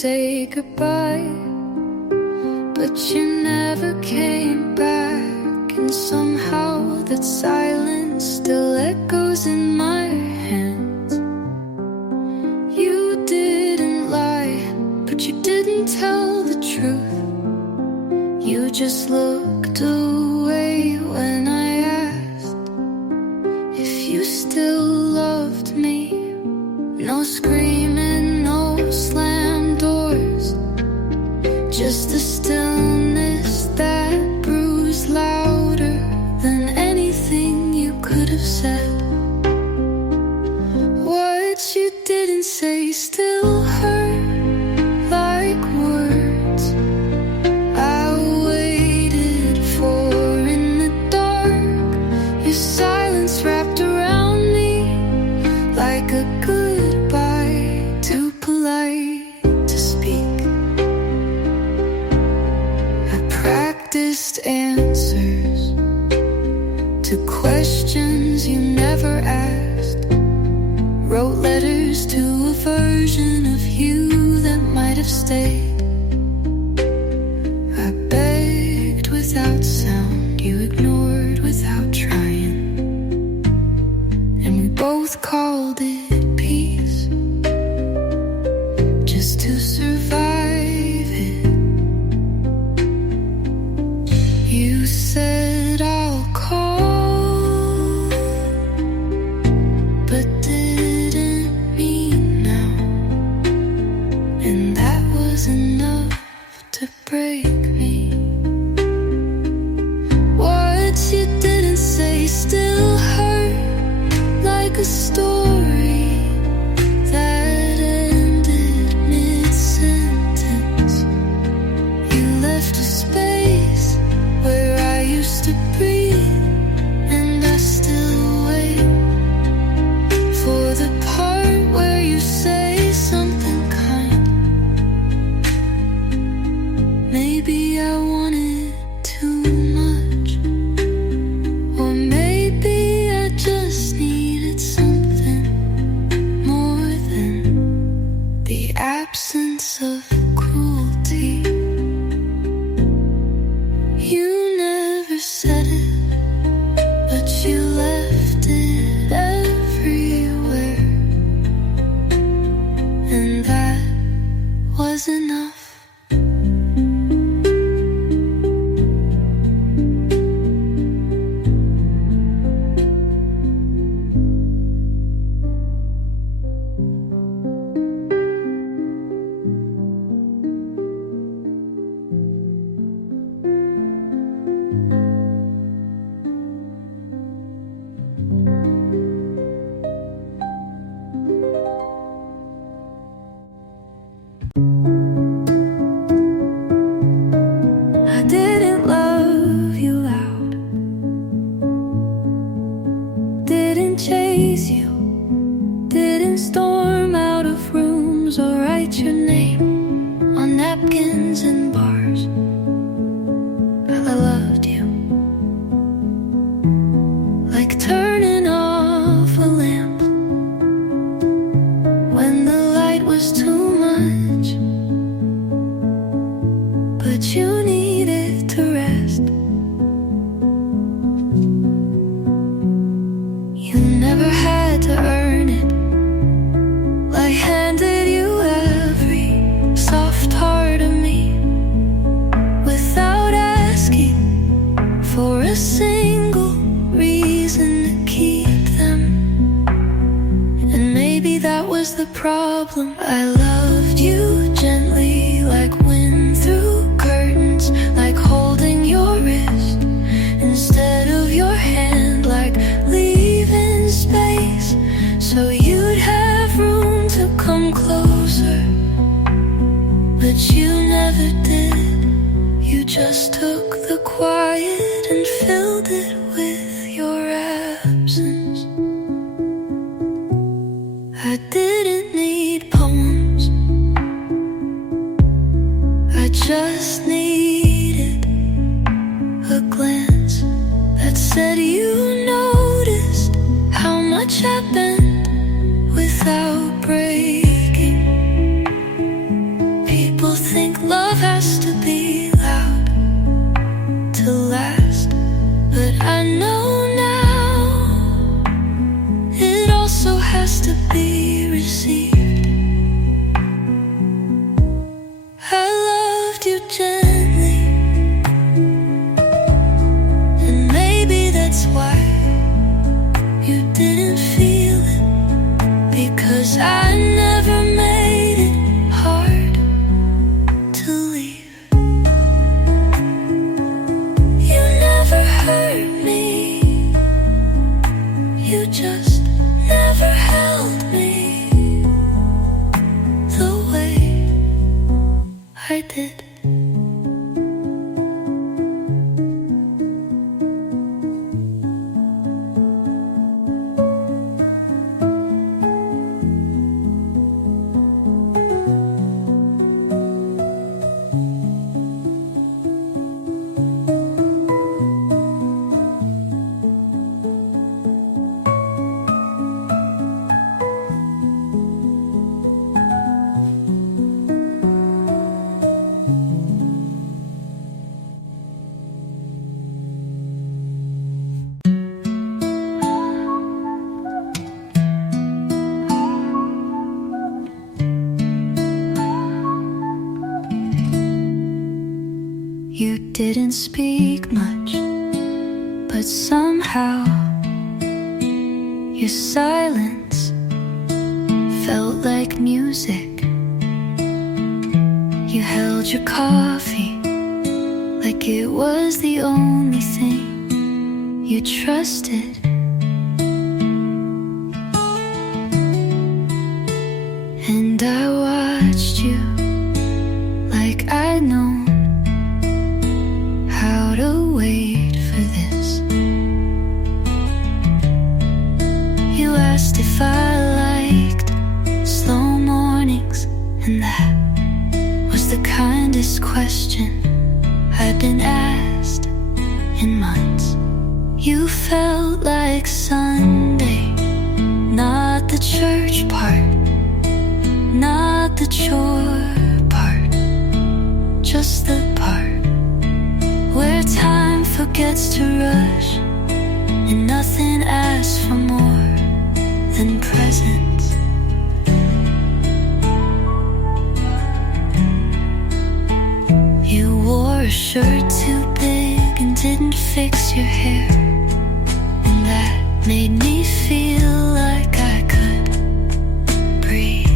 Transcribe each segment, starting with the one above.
say goodbye, but you never came back. And somehow that silence still echoes in my hands. You didn't lie, but you didn't tell the truth. You just looked away when I asked if you still loved me. No screaming, no slammed doors, just a stillness that bruised louder than anything you could have said. What you didn't say still hurt like words I waited for in the dark. Your silence wrapped around me like a goodbye, too polite to speak. I practiced answers to questions you never asked, wrote letters to a version of you that might have stayed. I begged without sound, you ignored without trying, and we both called it peace, just to survive it. You said I'll call, but didn't mean now, and that was enough to break me. What you didn't say still hurt like a story that ended mid-sentence. You left a space where I used to breathe, and I still wait for the part where you say something kind. Maybe I wanted too much, or maybe I just needed something more than the absence of cruelty. You never said it, but you left it everywhere, and that was enough. I didn't love you loud, didn't chase you, didn't storm out of rooms or write your name on napkins in bars. I loved you like turning off a lamp when the light was too much, but you needed to rest. You never had to earn it. I handed you every soft part of me without asking for a single reason to keep them. And maybe that was the problem. I loved you gently, like wind through curtains, like holding your wrist instead of your hand, like leaving space so you'd have room to come closer. But you never did. You just took the quiet and filled it with your absence. I didn't need poems, I just needed a glance that said you noticed how much I bent without breaking. asked to be received. I loved you gently, and maybe that's why you didn't feel it, because I never made it hard to leave. You never hurt me, you just never held me the way I did. You didn't speak much, but somehow your silence felt like music. You held your coffee like it was the only thing you trusted. And I watched you like I'd known how to wait for this. You asked if I liked slow mornings, and that was the kindest question I'd been asked in months. You felt like Sunday, not the church part, not the chore part, just the part where time forgets to rush and nothing asks for more than presence. You wore a shirt too big and didn't fix your hair, and that made me feel like I could breathe.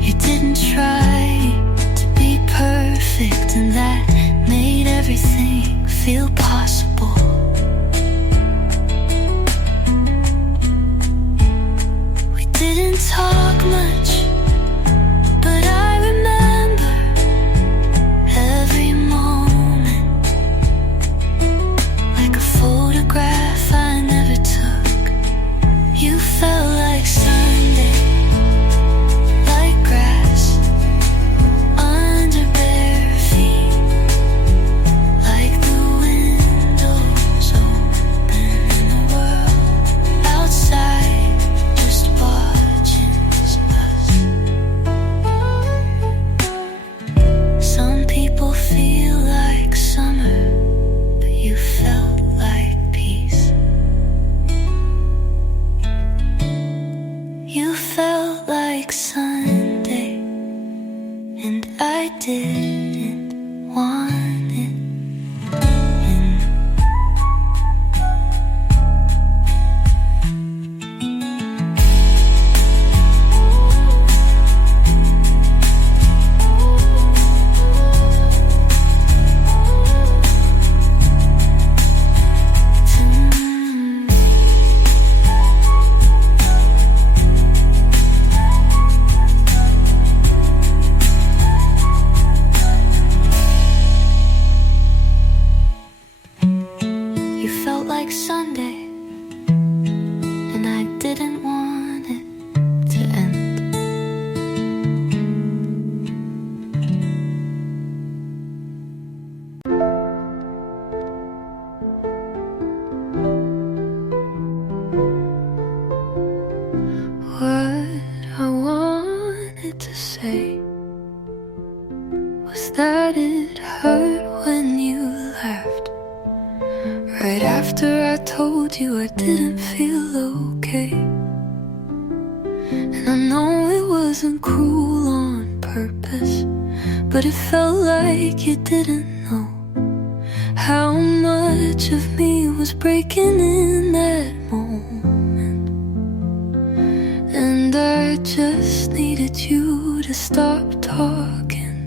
You didn't try to be perfect, and that made everything feel possible. We didn't talk much, but I remember every moment like a photograph I never took. You felt like Sunday, like grass under bare feet, like the windows open and the world outside just watching us. Some people feel like summer, but you felt like peace. You felt like Sunday, and I didn't want it. You felt like Sunday, and I didn't want it to end. What I wanted to say was that it hurt when you left, right after I told you I didn't feel okay. I know it wasn't cruel on purpose, but it felt like you didn't know how much of me was breaking in that moment. And I just needed you to stop talking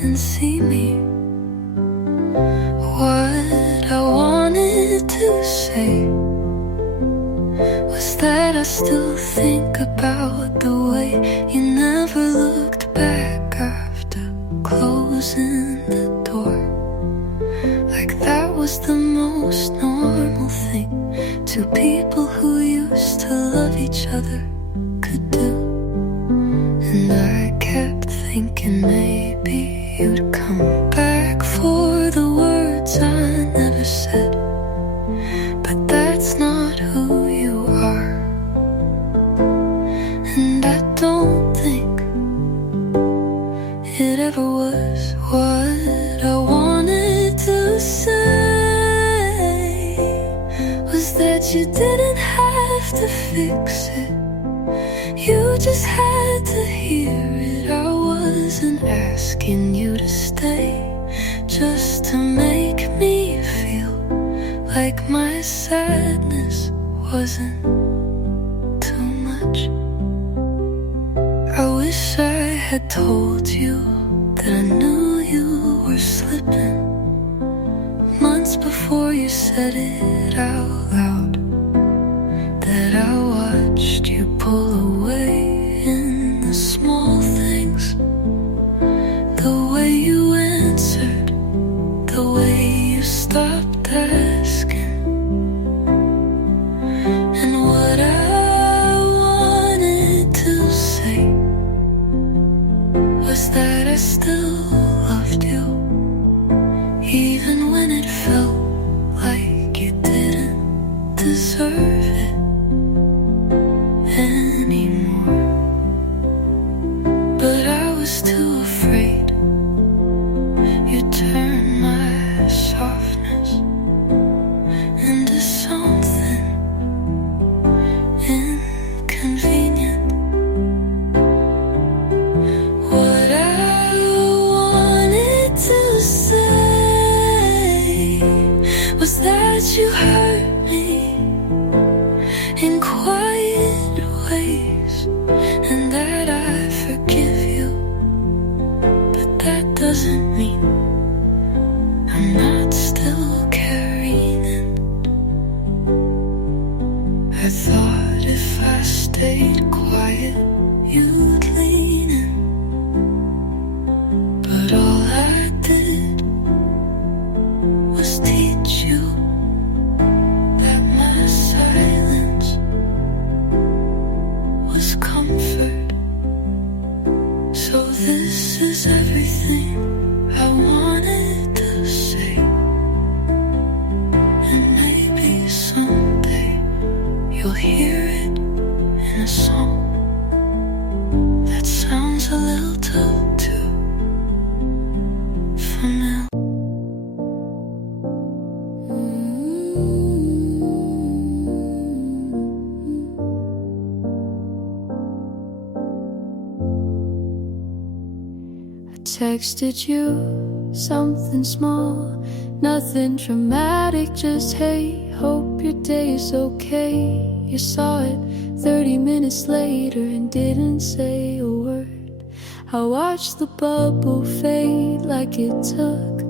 and see me. What I wanted to say was that I still think about the way you never looked back after closing the door. Like that was the most normal thing two people who used to love each other could do. And I kept thinking maybe you'd come back for the words I never said. But that's not who you are. And I don't think it ever was what I wanted to say. Was that you didn't have to fix it, you just had to hear it. I wasn't asking you to stay just to make me feel like my sadness wasn't too much. I wish I had told you that I knew you were slipping months before you said it out loud. That I watched you pull away in the small things, the way you answered, the way you stopped asking. And what I wanted to say was that I still loved you, even when it felt like you didn't deserve it anymore. But I was too afraid you'd turn my softness into something inconvenient. What I wanted to say was that you hurt me in quiet ways, and that I forgive you. But that doesn't mean I'm not still carrying. I thought if I stayed quiet, you'd lean in. But all I did was teach you that my silence was comfort. So this is everything I wanted to say. And maybe someday you'll hear it in a song that sounds a little too familiar. I texted you something small, nothing dramatic, just hey, hope your day's okay. You saw it 30 minutes later and didn't say a word. I watched the bubble fade like it took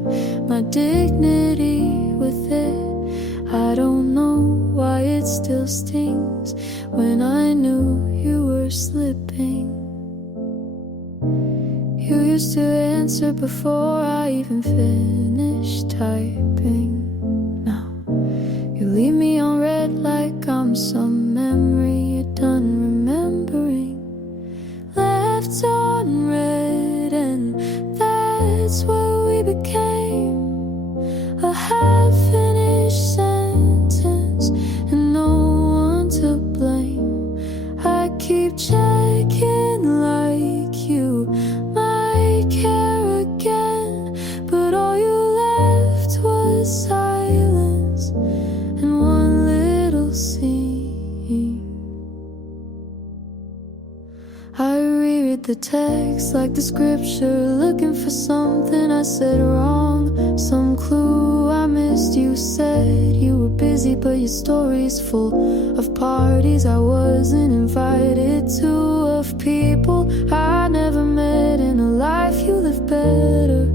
my dignity with it. I don't know why it still stings when I knew you were slipping. You used to answer before I even finished typing. Now you leave me on red like I'm some memory you're done remembering. Left on red, and that's what we became. A half-finished sentence and no one to blame. I keep checking like you might care again, but all you left was silence and one little scene. the text like the scripture, looking for something I said wrong, some clue I missed. You said you were busy, but your story's full of parties I wasn't invited to, of people I never met, in a life you lived better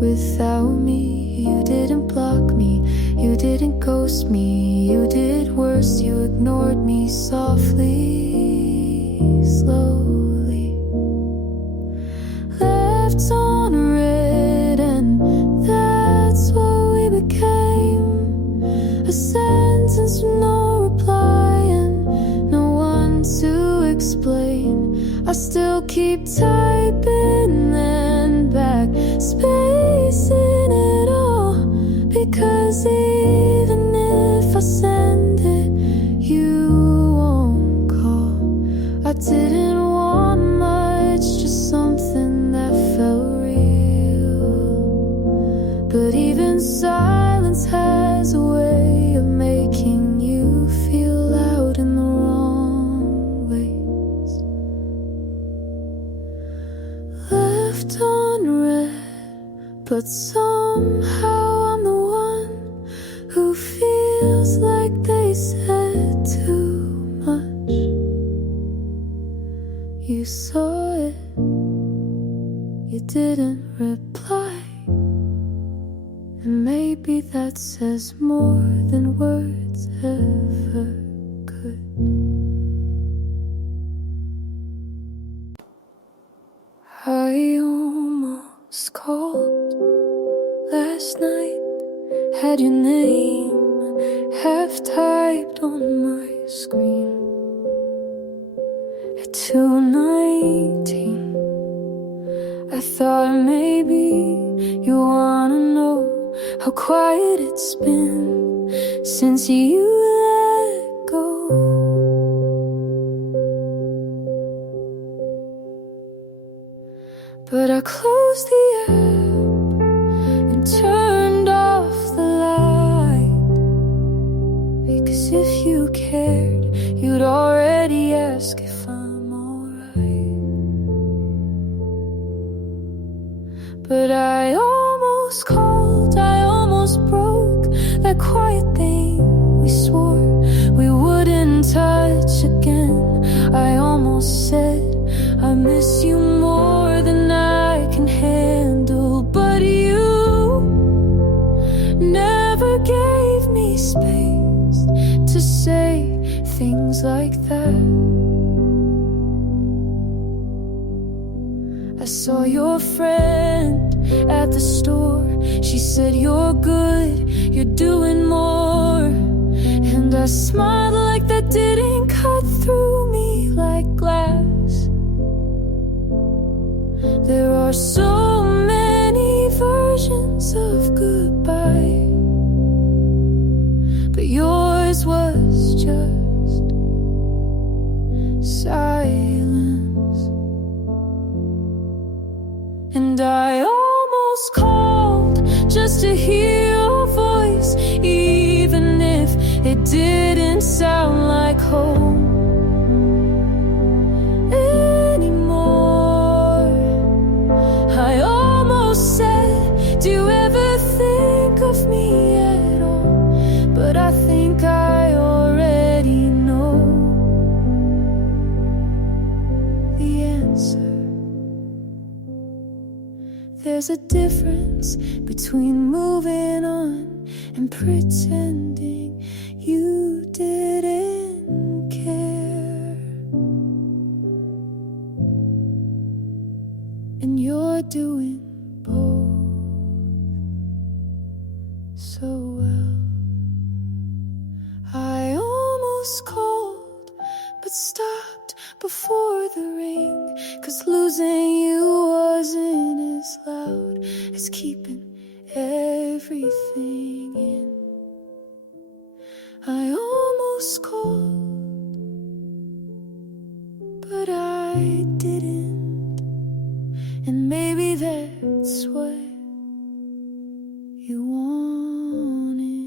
without me. You didn't block me, you didn't ghost me, you did worse, you ignored me softly, slowly. Left on red, and that's what we became. A sentence with no reply and no one to explain. I still keep typing and back spacing it all, because even if I send it, you won't call. I didn't want much, just something that felt real. But even silence has a way of making you feel loud in the wrong ways. Left on red, but somehow I'm the one who feels like they said too much. You saw it, you didn't reply, and maybe that says more than words ever could. I almost called last night, had your name half typed on my screen. At 2:19, I thought maybe you wanna know how quiet it's been since you let go. But I closed the app and turned off the light, because if you cared, you'd already ask if I'm alright. But I almost called, I almost broke that quiet thing we swore we wouldn't touch again. I almost said I miss you more than I can handle, but you never gave me space to say things like that. I saw your friend at the store, she said you're good, you're doing more, and I smiled like that didn't cut through me like glass. There are so many versions of goodbye, but yours was just silence. And I almost called just to hear your voice, even if it didn't sound like home anymore. I almost said, do you ever think of me at all? But I think I already know the answer. There's a difference between moving on and pretending you didn't care. And you're doing both so well. I almost called, but stopped before the ring, 'cause losing you wasn't as loud as keeping everything in. I almost called, but I didn't, and maybe that's what